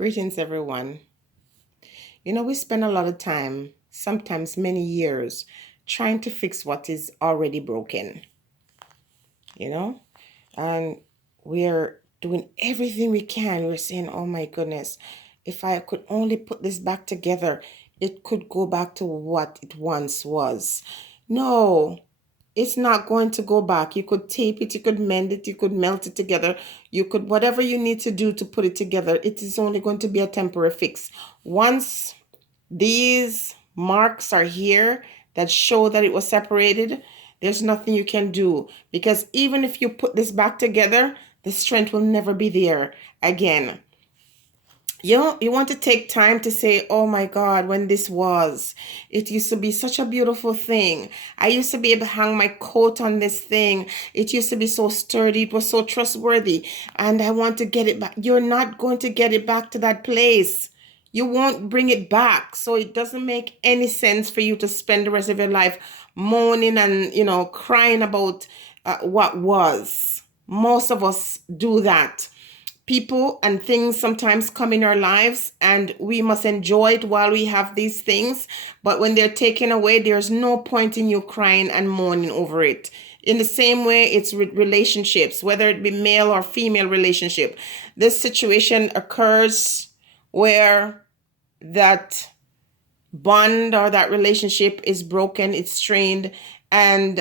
Greetings, everyone. We spend a lot of time, sometimes many years, trying to fix what is already broken, you know? And we're doing everything we can. We're saying, oh my goodness, if I could only put this back together, it could go back to what it once was. No, it's not going to go back. You could tape it, you could mend it, you could melt it together, you could, whatever you need to do to put it together, it is only going to be a temporary fix. Once these marks are here that show that it was separated, there's nothing you can do because even if you put this back together, the strength will never be there again. You want to take time to say, oh my God, when this was, it used to be such a beautiful thing. I used to be able to hang my coat on this thing. It used to be so sturdy. It was so trustworthy. And I want to get it back. You're not going to get it back to that place. You won't bring it back. So it doesn't make any sense for you to spend the rest of your life moaning and, crying about what was. Most of us do that. People and things sometimes come in our lives and we must enjoy it while we have these things, but when they're taken away, there's no point in you crying and mourning over it. In the same way, it's with relationships, whether it be male or female relationship. This situation occurs where that bond or that relationship is broken, it's strained, and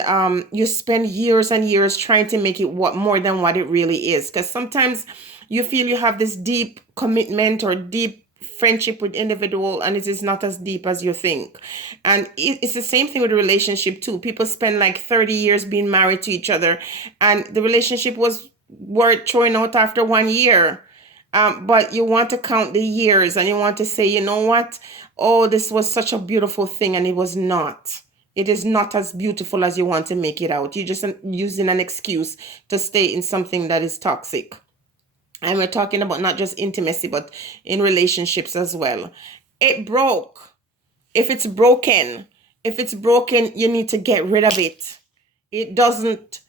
you spend years and years trying to make it what more than what it really is. Because sometimes you feel you have this deep commitment or deep friendship with individual and it is not as deep as you think. And it's the same thing with a relationship too. People spend like 30 years being married to each other and the relationship was worth throwing out after 1 year. But you want to count the years and you want to say, you know what? Oh, this was such a beautiful thing, and it was not. It is not as beautiful as you want to make it out. You're just using an excuse to stay in something that is toxic. And we're talking about not just intimacy, but in relationships as well. It broke. If it's broken, you need to get rid of it. It doesn't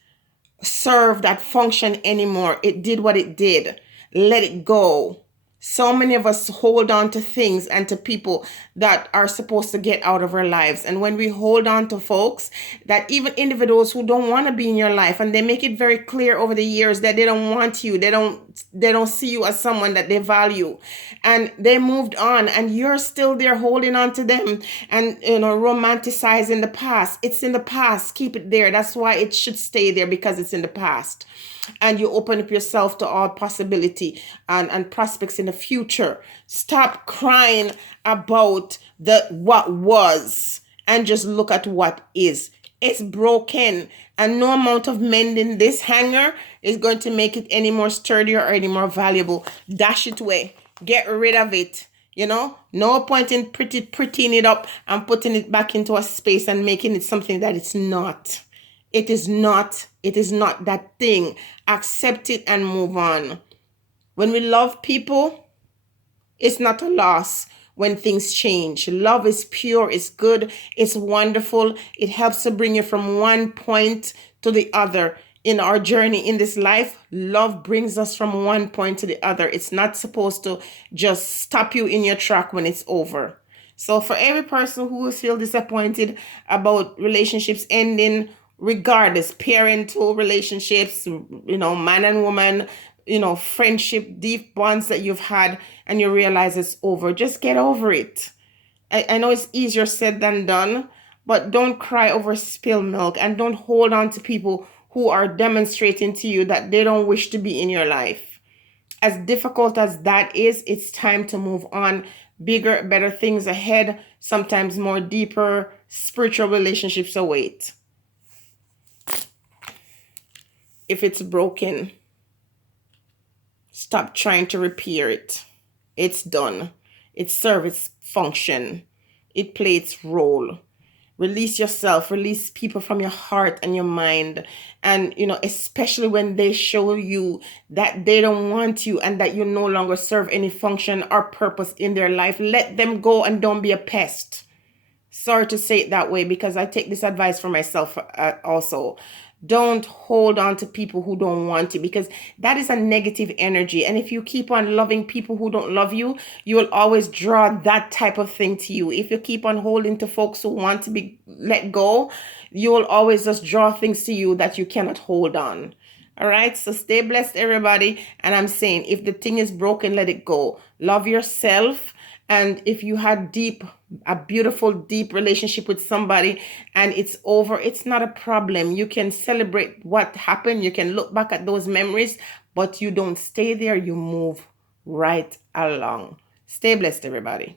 serve that function anymore. It did what it did. Let it go. So many of us hold on to things and to people that are supposed to get out of our lives. And when we hold on to folks, that even individuals who don't want to be in your life, and they make it very clear over the years that they don't want you, they don't see you as someone that they value, and they moved on and you're still there holding on to them and romanticizing the past. It's in the past. Keep it there. That's why it should stay there, because it's in the past. And you open up yourself to all possibility and prospects in the future. Stop crying about the what was and just look at what is. It's broken, and no amount of mending this hanger is going to make it any more sturdier or any more valuable. Dash it away. Get rid of it. No point in prettying it up and putting it back into a space and making it something that it's not. It is not. It is not that thing. Accept it and move on. When we love people, it's not a loss when things change. Love is pure, it's good, it's wonderful. It helps to bring you from one point to the other. In our journey in this life, love brings us from one point to the other. It's not supposed to just stop you in your track when it's over. So for every person who will feel disappointed about relationships ending, regardless, parental relationships, man and woman, friendship, deep bonds that you've had, and you realize it's over, just get over it. I know it's easier said than done, but don't cry over spilled milk and don't hold on to people who are demonstrating to you that they don't wish to be in your life. As difficult as that is, it's time to move on. Bigger, better things ahead, sometimes more deeper spiritual relationships await. If it's broken, stop trying to repair it. It's done. It serves its function. It played its role. Release yourself, release people from your heart and your mind. And, especially when they show you that they don't want you and that you no longer serve any function or purpose in their life, let them go and don't be a pest. Sorry to say it that way, because I take this advice for myself also. Don't hold on to people who don't want you, because that is a negative energy. And if you keep on loving people who don't love you, you will always draw that type of thing to you. If you keep on holding to folks who want to be let go, you will always just draw things to you that you cannot hold on. All right, so stay blessed, everybody. And I'm saying, if the thing is broken, let it go. Love yourself. And if you had a beautiful, deep relationship with somebody and it's over, it's not a problem. You can celebrate what happened. You can look back at those memories, but you don't stay there. You move right along. Stay blessed, everybody.